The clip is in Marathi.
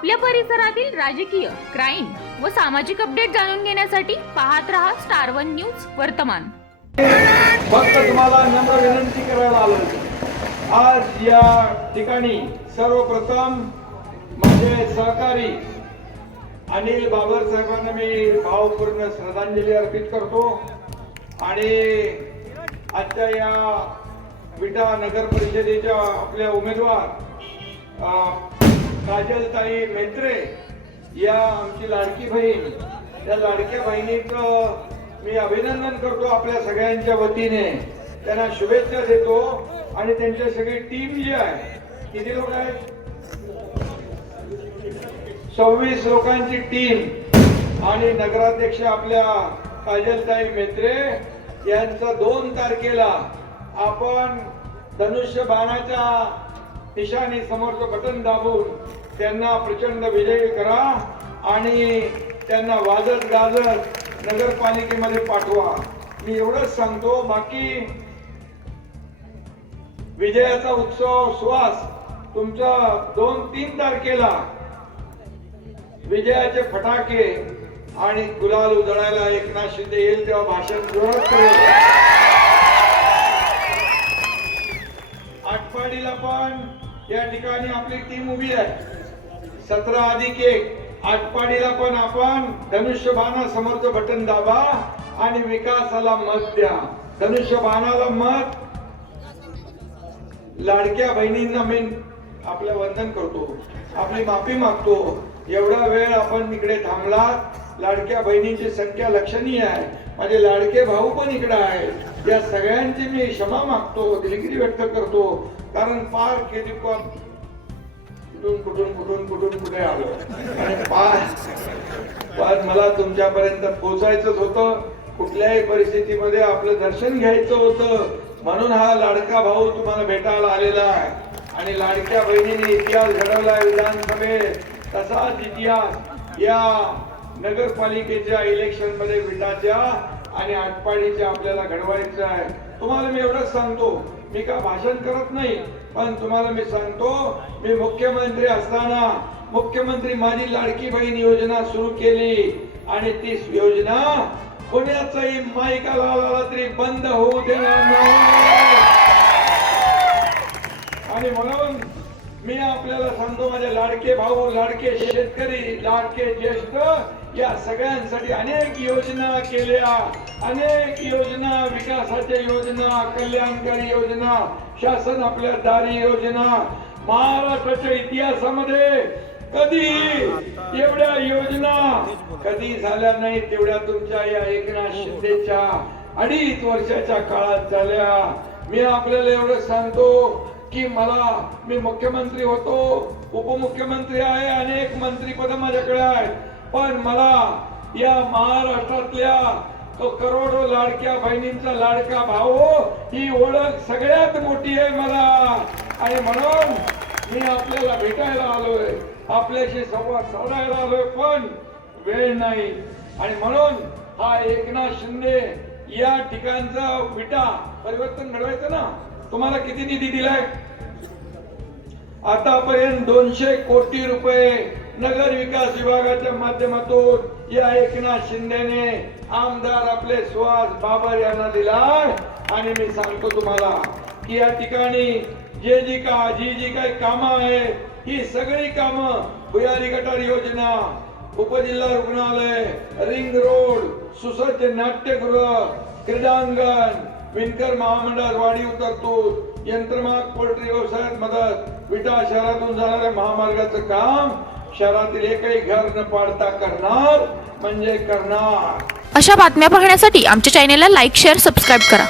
आपल्या परिसरातील राजकीय क्राईम व सामाजिक अपडेट जाणून घेण्यासाठी पाहत रहा स्टार वन न्यूज वर्तमान. फक्त तुम्हाला नम्र विनंती करायला आलो. आज या ठिकाणी सर्वप्रथम माझे सहकारी अनिल बाबर साहेबांना मी भावपूर्ण श्रद्धांजली अर्पित करतो आणि आजच्या या विटा नगर परिषदेच्या आपल्या उमेदवार काजलताई मेत्रे या आमची लाडकी बहीण. त्या लाडक्या बहिणीचं मी अभिनंदन करतो आपल्या सगळ्यांच्या वतीने. त्यांना शुभेच्छा देतो आणि त्यांच्या सगळी टीम जी आहे किती लोक आहेत? सव्वीस लोकांची टीम आणि नगराध्यक्ष आपल्या काजलताई मेत्रे यांचा दोन तारखेला आपण धनुष्य बाणाच्या निशाणी समोरचं बटन दाबून त्यांना प्रचंड विजयी करा आणि त्यांना वाजत गाजत नगरपालिकेमध्ये पाठवा. मी एवढंच सांगतो बाकी विजयाचा उत्सव श्वास तुमचा दोन तीन तारखेला विजयाचे फटाके आणि गुलाल उजळायला एकनाथ शिंदे येईल तेव्हा भाषण जोरात करेल. आटपाडीला पण या ठिकाणी आपली टीम उभी आहे. सतरा अधिक एक. आटपाडीला पण आपण धनुष्यबाणा समर्थ बटन दाबा आणि विकासाला मत द्या. धनुष्यबाणाला मत. लाडक्या बहिणींना मी आपलं वंदन करतो. आपली माफी मागतो. एवढा वेळ आपण इकडे थांबला लाडक्या बहिणींची संख्या लक्षणीय आहे. माझे लाडके भाऊ पण इकडे आहेत. या सगळ्यांची मी क्षमा मागतो दिलगिरी व्यक्त करतो. कारण फार केली पण कुठून कुठून कुठून कुठून कुठे आलो? आणि पाच. पण मला तुमच्यापर्यंत पोचायचंच होतं. कुठल्याही परिस्थितीमध्ये आपलं दर्शन घ्यायचं होतं. म्हणून हा लाडका भाऊ तुम्हाला भेटायला आलेला आहे. आणि लाडक्या बहिणीने इतिहास घडवलाय विधानसभेत. तसाच इतिहास या नगरपालिकेच्या इलेक्शनमध्ये विटाच्या आणि आटपाडीच्या आपल्याला घडवायचं आहे. तुम्हाला मी एवढंच सांगतो. मी का भाषण करत नाही पण तुम्हाला मी सांगतो मी मुख्यमंत्री असताना मुख्यमंत्री माझी लाडकी बहीण योजना सुरू केली आणि ती योजना कोणाचाही मायकाला लावला तरी बंद होऊ देणार नाही. आणि म्हणून मी आपल्याला सांगतो माझे लाडके भाऊ लाडके शेतकरी लाडके ज्येष्ठ या सगळ्यांसाठी अनेक योजना केल्या. अनेक योजना विकासाच्या योजना कल्याणकारी योजना शासन आपल्या दारी योजना महाराष्ट्राच्या इतिहासामध्ये कधी एवढ्या योजना कधी झाल्या नाही तेवढ्या तुमच्या या एकनाथ शिंदेच्या अडीच वर्षाच्या काळात झाल्या. मी आपल्याला एवढं सांगतो की मला मी मुख्यमंत्री होतो उपमुख्यमंत्री आहे अनेक मंत्रीपद माझ्याकडे आहेत. पण मला या महाराष्ट्रातल्या तो करोडो लाडक्या बहिणींचा लाडका भाऊ ही ओळख सगळ्यात मोठी आहे मला. आणि म्हणून मी आपल्याला भेटायला आलोय. आपल्याशी संवाद साधायला आलोय पण वेळ नाही. आणि म्हणून हा एकनाथ शिंदे या ठिकाणचा विटा परिवर्तन घडवायचं ना? तुम्हाला किती निधी दिलाय? आतापर्यंत दोनशे कोटी रुपये नगर विकास विभागाच्या माध्यमातून या एकनाथ शिंदेने आमदार आपले सुहास बाबर यांना दिलाय आणि मी सांगतो तुम्हाला की या ठिकाणी जे जी का जी जी काही कामं आहे ही सगळी कामं भुयारी गटार योजना उपजिल्हा रुग्णालय रिंग रोड सुसज्ज नाट्यगृह क्रीडांगण विणकर महामंडळात वाढीव तरतूद यंत्रमाग पोल्ट्री व्यवसायात मदत विटा शहरातून जाणाऱ्या महामार्गाचं काम शहरातील एकही घर न पाडता करणार म्हणजे करणार. अशा बातम्या पाहण्यासाठी आमच्या चॅनेलला लाईक शेअर सबस्क्राईब करा.